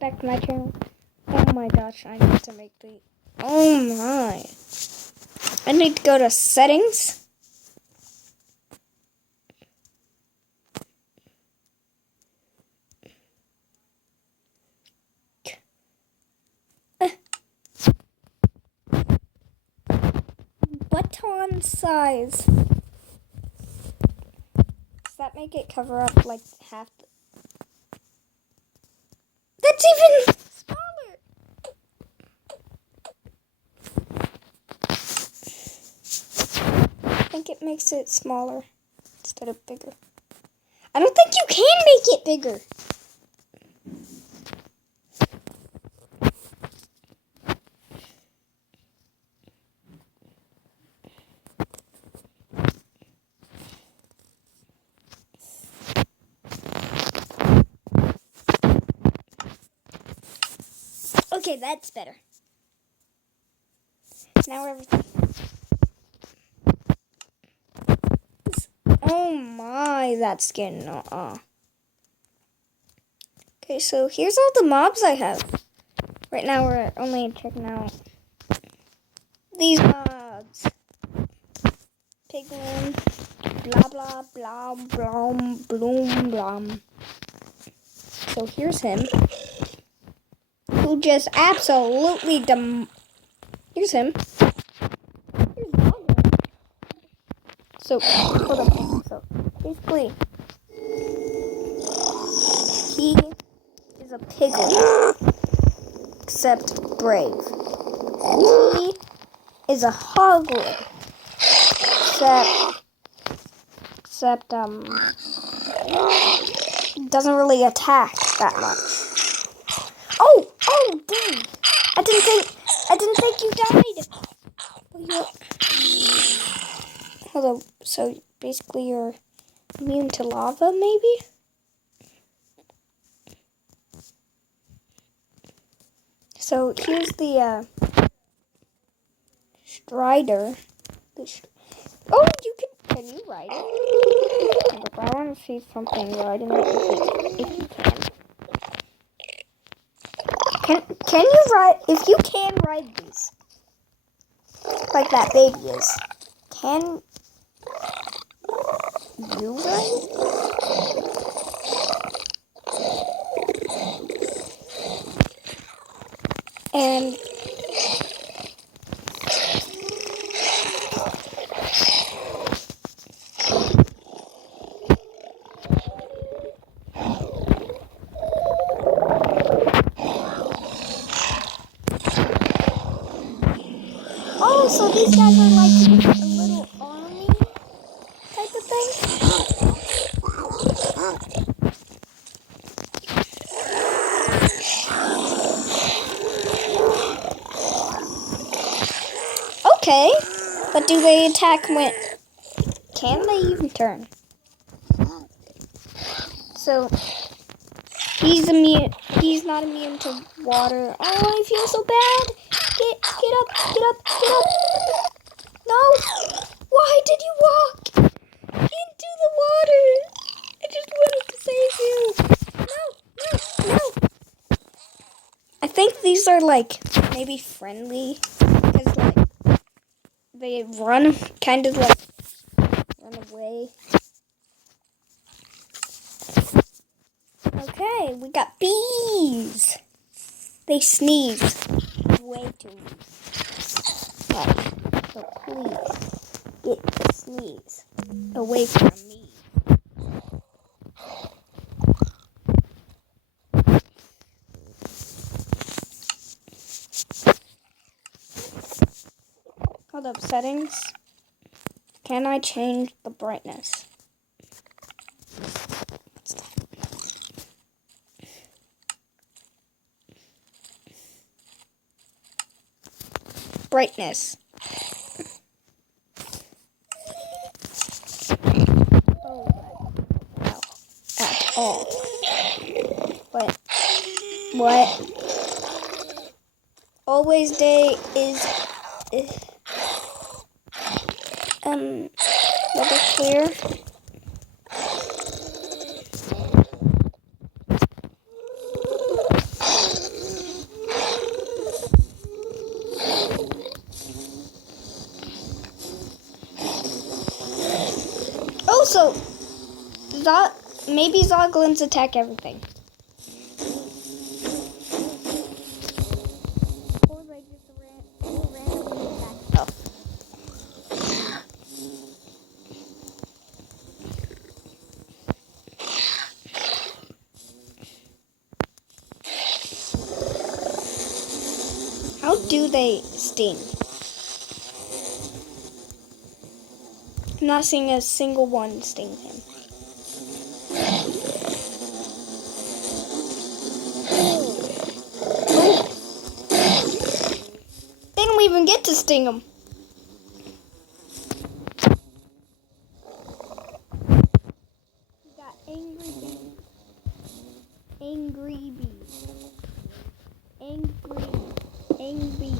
back to my channel. Oh my gosh, I need to make the... Oh my. I need to go to settings. Button size. Does that make it cover up like half the... That's even smaller. I think it makes it smaller instead of bigger. I don't think you can make it bigger. Okay, that's better. Now everything. Oh my, that's getting Okay, so here's all the mobs I have. Right now we're only checking out these mobs. Piglin, blah blah blah blom bloom blom. So here's him. Who just absolutely Here's him. Here's Login. So hold on. So basically he is a piglin, except brave. He is a hoglin, except doesn't really attack that much. Oh dang! I didn't think you died. Hold on. So basically you're immune to lava, maybe? So here's the Strider. Oh, can you ride it? I want to see something riding it if you can. Can you ride? If you can ride these, like that baby is, can you ride? And oh, so these guys are like a little army type of thing? Okay, but do they attack when... Can they even turn? So, he's not immune to water. Oh, I feel so bad. Get up. No! Why did you walk into the water? I just wanted to save you. No. I think these are like maybe friendly. Because like they run away. Okay, we got bees. They sneeze way too much. So please get the sneeze away from me. Hold up, settings. Can I change the brightness? Brightness. Oh, wow. At all. What? Always day is weather clear. Also, maybe Zoglins attack everything. Or they just randomly attack stuff. How do they sting? I'm not seeing a single one sting him. They don't even get to sting him. We got angry bees. Angry bees. Angry.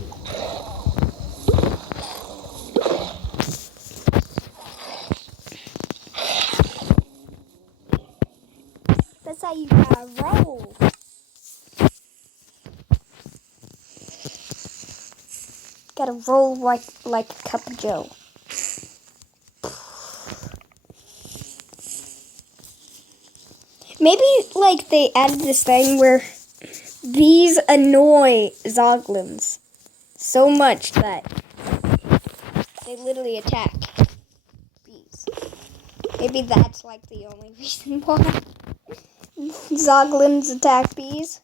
That's how you gotta roll. Gotta roll like a cup of joe. Maybe like they added this thing where these annoy Zoglins so much that they literally attack bees. Maybe that's like the only reason why Zoglins attack bees.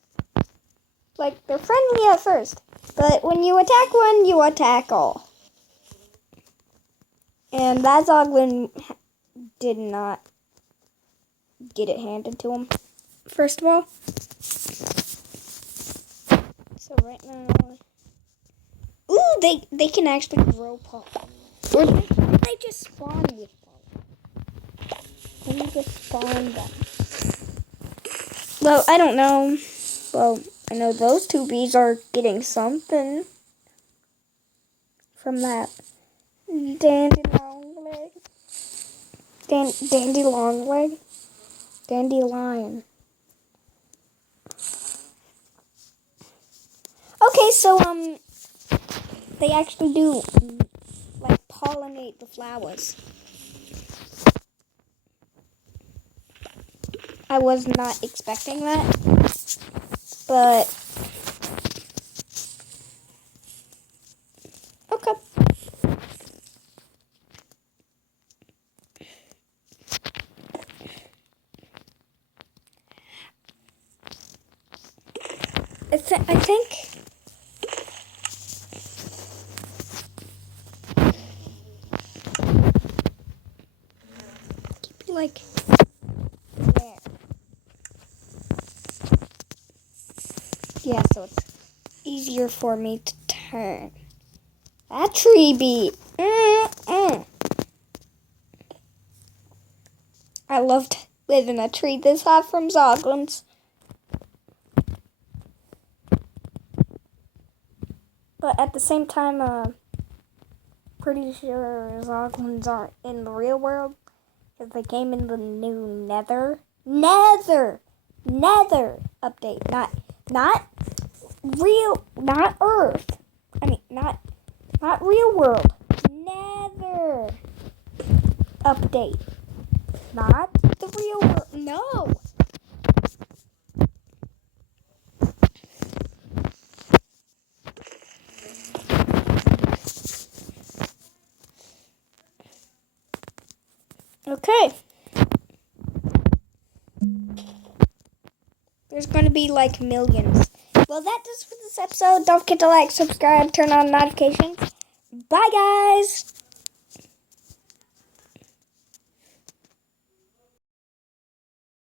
Like, they're friendly at first, but when you attack one, you attack all. And that Zoglin did not get it handed to him, first of all. So right now, ooh, they can actually grow pollen. Or they just spawn with pollen. Let me just spawn them. Well, I don't know. Well, I know those two bees are getting something from that dandy long leg. Dandelion. Okay, so they actually do like pollinate the flowers. I was not expecting that, but okay. I think keep like there. Yeah, so it's easier for me to turn. That tree bee. I loved living in a tree this high from Zoglins. But at the same time, pretty sure Zoglins aren't in the real world because they came in the new Nether update. Not real, not Earth. I mean, not real world. Nether update. Not the real world. No. Okay. There's going to be like millions. Well, that does for this episode. Don't forget to like, subscribe, turn on notifications. Bye, guys.